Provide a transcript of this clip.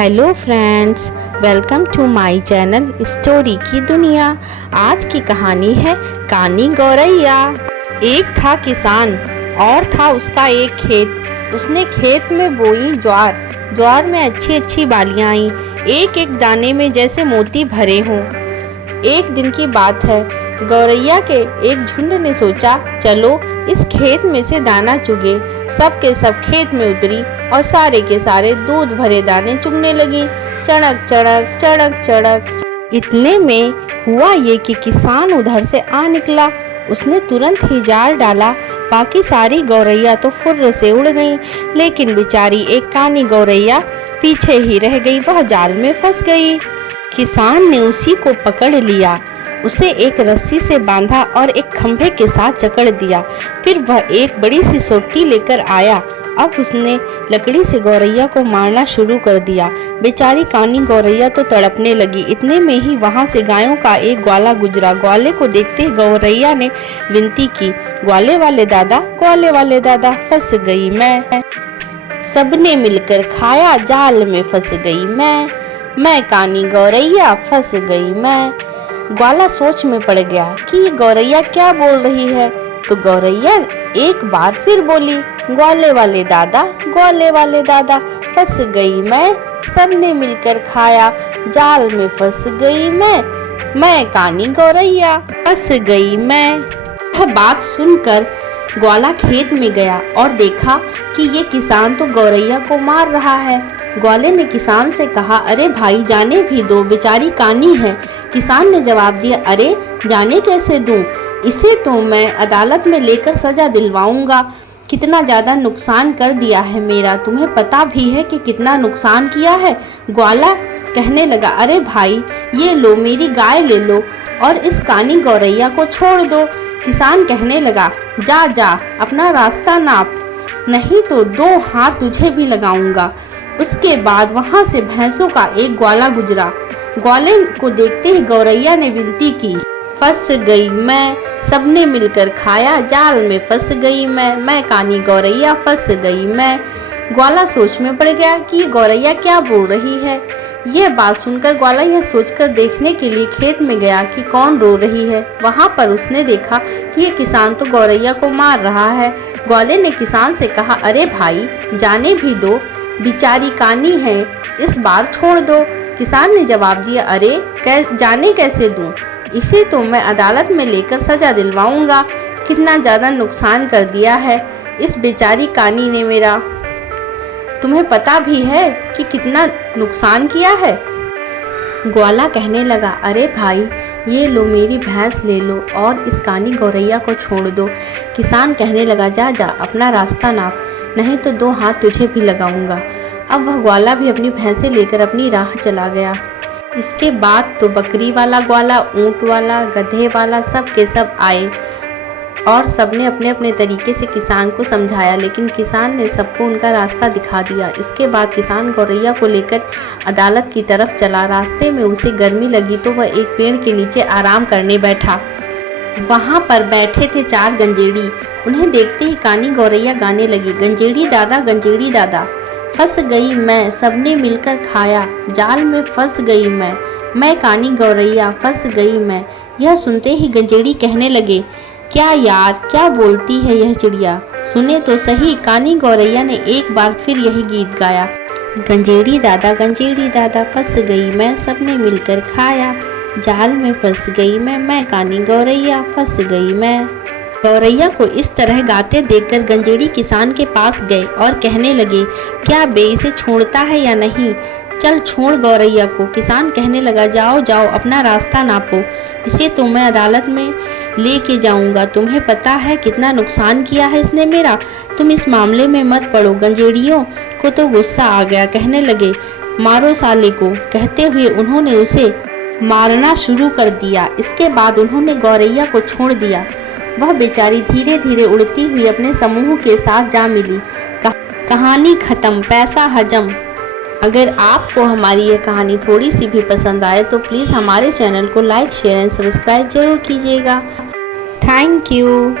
Hello friends, welcome to my channel story की दुनिया। आज की कहानी है कानी गौरैया। एक था किसान और था उसका एक खेत। उसने खेत में बोई ज्वार में अच्छी अच्छी बालियां आई, एक एक दाने में जैसे मोती भरे हों। एक दिन की बात है, गौरैया के एक झुंड ने सोचा चलो इस खेत में से दाना चुगे। सब के सब खेत में उतरी और सारे के सारे दूध भरे दाने चुगने लगी। चड़क चड़क चड़क चड़क। इतने में हुआ ये कि किसान उधर से आ निकला। उसने तुरंत ही जाल डाला। बाकी सारी गौरैया तो फुर्र से उड़ गईं, लेकिन बेचारी एक कानी गौरैया पीछे ही रह गई। वह जाल में फंस गई। किसान ने उसी को पकड़ लिया, उसे एक रस्सी से बांधा और एक खंभे के साथ जकड़ दिया। फिर वह एक बड़ी सी सोटी लेकर आया। अब उसने लकड़ी से गौरैया को मारना शुरू कर दिया। बेचारी कानी गौरैया तो तड़पने लगी। इतने में ही वहां से गायों का एक ग्वाला गुजरा। ग्वाले को देखते ही गौरैया ने विनती की, ग्वाले वाले दादा फंस गई मैं। सबने मिलकर खाया, जाल में फंस गई मैं कानी गौरैया फंस गई मैं। ग्वाला सोच में पड़ गया कि ये गौरैया क्या बोल रही है, तो गौरैया एक बार फिर बोली, ग्वाले वाले दादा फंस गई मैं। सबने मिलकर खाया, जाल में फंस गई मैं कानी गौरैया फंस गई मैं। यह बात सुनकर ग्वाला खेत में गया और देखा कि ये किसान तो गौरैया को मार रहा है। ग्वाले ने किसान से कहा, अरे भाई जाने भी दो, बेचारी कानी है। किसान ने जवाब दिया, अरे जाने कैसे दूं, इसे तो मैं अदालत में लेकर सजा दिलवाऊंगा। कितना ज़्यादा नुकसान कर दिया है मेरा, तुम्हें पता भी है कि कितना नुकसान किया है। ग्वाला कहने लगा, अरे भाई ये लो, मेरी गाय ले लो और इस कानी गौरैया को छोड़ दो। किसान कहने लगा, जा अपना रास्ता नाप, नहीं तो 2 हाथ तुझे भी लगाऊंगा। उसके बाद वहां से भैंसों का एक ग्वाला गुजरा। ग्वाले को देखते ही गौरैया ने विनती की, फंस गई मैं। सबने मिलकर खाया, जाल में फंस गई मैं कानी गौरैया फंस गई मैं। ग्वाला सोच में पड़ गया कि गौरैया क्या बोल रही है। यह बात सुनकर ग्वाला यह सोचकर देखने के लिए खेत में गया कि कौन रो रही है। वहां पर उसने देखा कि यह किसान तो गौरैया को मार रहा है। ग्वाले ने किसान से कहा, अरे भाई जाने भी दो, बेचारी कानी है, इस बार छोड़ दो। किसान ने जवाब दिया, अरे जाने कैसे दूं, इसे तो मैं अदालत में लेकर सजा दिलवाऊंगा। कितना ज़्यादा नुकसान कर दिया है इस बेचारी कानी ने मेरा, तुम्हें पता भी है कि कितना नुकसान किया है। ग्वाला कहने लगा, अरे भाई ये लो, मेरी भैंस ले लो और इस कानी गौरैया को छोड़ दो। किसान कहने लगा, जा अपना रास्ता नाप, नहीं तो 2 हाथ तुझे भी लगाऊंगा। अब वह ग्वाला भी अपनी भैंसें लेकर अपनी राह चला गया। इसके बाद तो बकरी वाला ग्वाला, ऊँट वाला, गधे वाला सब के सब आए और सबने अपने अपने तरीके से किसान को समझाया, लेकिन किसान ने सबको उनका रास्ता दिखा दिया। इसके बाद किसान गौरैया को लेकर अदालत की तरफ चला। रास्ते में उसे गर्मी लगी तो वह एक पेड़ के नीचे आराम करने बैठा। वहाँ पर बैठे थे 4 गंजेड़ी। उन्हें देखते ही कानी गौरैया गाने लगी, गंजेड़ी दादा फंस गई मैं, सबने मिलकर खाया, जाल में फंस गई मैं कानी गौरैया फंस गई मैं। यह सुनते ही गंजेड़ी कहने लगे, क्या यार क्या बोलती है यह चिड़िया, सुने तो सही। कानी गौरैया ने एक बार फिर यही गीत गाया, गंजेड़ी दादा फंस गई मैं, सबने मिलकर खाया, जाल में फंस गई मैं कानी गौरैया फंस गई मैं। गौरैया को इस तरह गाते देखकर गंजेड़ी किसान के पास गए और कहने लगे, क्या बे इसे छोड़ता है या नहीं, चल छोड़ गौरैया को। किसान कहने लगा, जाओ अपना रास्ता नापो, इसे तो मैं अदालत में लेके जाऊंगा। तुम्हें पता है कितना नुकसान किया है इसने मेरा, तुम इस मामले में मत पड़ो। गंजेड़ियों को तो गुस्सा आ गया, कहने लगे, मारो साले को। कहते हुए उन्होंने उसे मारना शुरू कर दिया। इसके बाद उन्होंने गौरैया को छोड़ दिया। वह बेचारी धीरे धीरे उड़ती हुई अपने समूह के साथ जा मिली। कहानी खत्म, पैसा हजम। अगर आपको हमारी ये कहानी थोड़ी सी भी पसंद आए तो प्लीज़ हमारे चैनल को लाइक, शेयर एंड सब्सक्राइब जरूर कीजिएगा। Thank you.